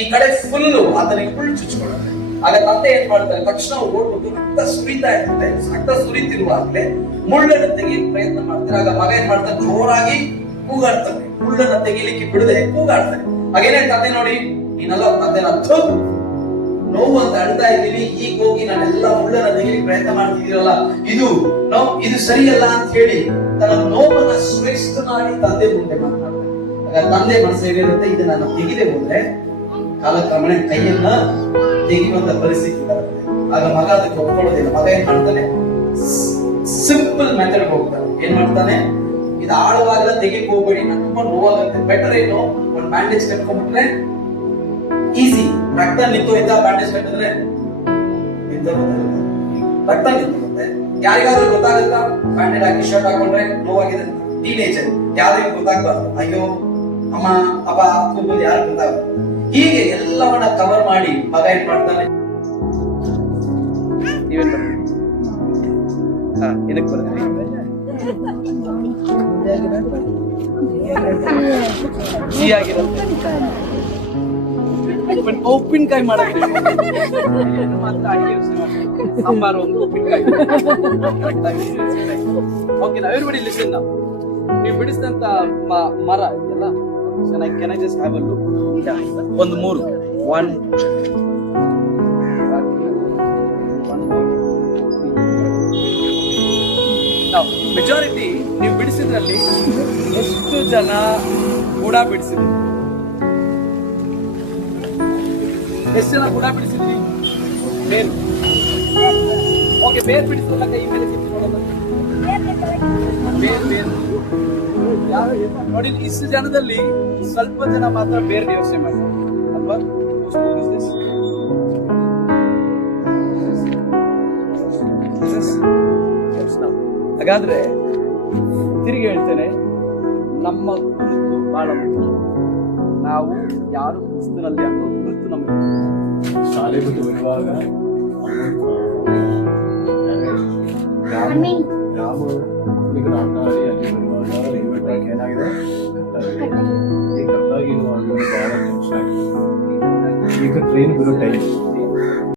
ಈ ಕಡೆ ಫುಲ್ ಆತನಿಗೆ ಫುಲ್ ಚುಚ್ಕೊಳ್ಳುತ್ತೆ. ಆಗ ತಂದೆ ಏನ್ ಮಾಡ್ತಾರೆ, ತಕ್ಷಣ ಓಡ್ಬಿಟ್ಟು ರಕ್ತ ಸುರಿತಾ ಇರುತ್ತೆ. ರಕ್ತ ಸುರಿತಿರುವಾಗಲೇ ಮುಳ್ಳನ್ನು ತೆಗಿಯಕ್ಕೆ ಪ್ರಯತ್ನ ಮಾಡ್ತಾರೆ. ಆಗ ಮಗ ಏನ್ ಮಾಡ್ತಾನೆ, ಜೋರಾಗಿ ಕೂಗಾಡ್ತಾನೆ. ಮುಳ್ಳನ್ನ ತೆಗಿಲಿಕ್ಕೆ ಬಿಡದೆ ಕೂಗಾಡ್ತಾನೆ. ಹಾಗೇನೆ ತಂದೆ ನೋಡಿ, ನೀನೆಲ್ಲ ತಂದೆ ನೋವು ಅಂತ ಅಳ್ತಾ ಇದ್ದೀನಿ, ಈಗ ಹೋಗಿ ನಾನೆಲ್ಲ ಮುಳ್ಳನ್ನ ತೆಗಿಲಿಕ್ಕೆ ಪ್ರಯತ್ನ ಮಾಡ್ತಿದ್ದೀರಲ್ಲ, ಇದು ಸರಿಯಲ್ಲ ಅಂತ ಹೇಳಿ ತನ್ನ ನೋವನ್ನ ಶ್ರೇಷ್ಠ ಮಾಡಿ ತಂದೆ ಮುಂದೆ ಮಾತನಾಡ್ತಾರೆ. ಆಗ ತಂದೆ ಮನಸ್ಸು ಏನಿರುತ್ತೆ, ಇದು ನಾನು ತೆಗೆದೇ ಹೋದ್ರೆ ಕಾಲಕ್ರಮೇಣ ಕೈಯನ್ನ ತೆಗೆಯುವಂತ ಪರಿಸ್ಥಿತಿ ಬರುತ್ತೆ. ಆಗ ಮಗ ಅದಕ್ಕೆ ಒಪ್ಕೊಳ್ಳೋದಿಲ್ಲ. ಮಗ ಏನ್ ಮಾಡ್ತಾನೆ, ಸಿಂಪಲ್ ಮೆಥಡ್ ಹೋಗ್ತಾನೆ. ಏನ್ ಮಾಡ್ತಾನೆ, ಇದು ಆಳವಾಗೆಲ್ಲ ತೆಗಿಕ್ ಹೋಗ್ಬೇಡಿ, ನಾನು ತುಂಬಾ ನೋವಾಗುತ್ತೆ, ಬೆಟರ್ ಏನು ಒಂದು ಬ್ಯಾಂಡೇಜ್ ಕಟ್ಕೊಂಡ್ಬಿಟ್ರೆ ಈಸಿ. ರಕ್ತ ನಿಂತೋಯ್ತಾ, ಬ್ಯಾಂಡೇಜ್ ಕಟ್ಟಿದ್ರೆ ರಕ್ತ ನಿಂತೋಗುತ್ತೆ. ಯಾರಿಗಾದ್ರೂ ಗೊತ್ತಾಗುತ್ತಾ, ಬ್ಯಾಂಡೇಜ್ ಹಾಕಿ ಶರ್ಟ್ ಹಾಕೊಂಡ್ರೆ ನೋವಾಗಿದೆ, ಟೀನೇಜರ್ ಯಾರಿಗೂ ಗೊತ್ತಾಗ್ಬಾರ್ದು. ಅಯ್ಯೋ ಅಮ್ಮ ಅಪ್ಪ ಕೂಗೋದು ಯಾರು ಗೊತ್ತಾಗ್ಬಾರ್ದು. ಹೀಗೆ ಎಲ್ಲವನ್ನ ಕವರ್ ಮಾಡಿ ಮಗ ಏನ್ ಮಾಡ್ತಾನೆ, ಇದಕ್ಕೆ ಬರ್ತೀನಿ ಉಪ್ಪಿನಕಾಯಿ ಮಾಡಿದ್ರೆ ಸಾಂಬಾರು, ಒಂದು ಉಪ್ಪಿನಕಾಯಿ. Okay, everybody listen. ನೀವು ಬಿಡಿಸಿದಂತ ಮರ ಇದೆಯಲ್ಲ, can I just have a look? ಒಂದು 3 1 ಮೆಜಾರಿಟಿ ನೀವು ಬಿಡಿಸಿದ್ರಲ್ಲಿ ಎಷ್ಟು ಜನ ಕೂಡ ಬಿಡಿಸಿದ್ರಿ? ಎಷ್ಟು ಜನ ಕೂಡ ಬಿಡಿಸಿದ್ರಿ? ಬೇರು. ಓಕೆ, ಬೇರು ಬಿಡಿಸಿದ್ರಲ್ಲ, ಕೈ ಮೇಲೆ ಬೇರು ನೋಡಿ. ಇಷ್ಟು ಜನದಲ್ಲಿ ಸ್ವಲ್ಪ ಜನ ಮಾತ್ರ ಬೇರೆ ಯೋಚನೆ ಮಾಡಿ ಅಲ್ವಾ? ಹಾಗಾದ್ರೆ ತಿರುಗಿ ಹೇಳ್ತೇನೆ, ನಮ್ಮ ಕುರಿತು ಬಹಳ ಮುಖ್ಯ. ನಾವು ಯಾರು ಕ್ರಿಸ್ತನಲ್ಲಿ ಅನ್ನೋ ಕುರಿತು ನಮಗೆ ಶಾಲೆ ಬಿಟ್ಟು ಬರುವಾಗ ಯಾವ ಹುಡುಗರ ಆಟ ಆಡಿ ಅಲ್ಲಿ ಬರುವಾಗ ರೈಲ್ವೆ ಟ್ರ್ಯಾಕ್ ಏನಾಗಿದೆ, ಕಟ್ಟಾಗಿರುವಾಗ ಬಹಳ ಟೆನ್ಷನ್ ಆಗಿದೆ. ಈಗ ಟ್ರೈನ್ ಬರೋ ಟೈಮ್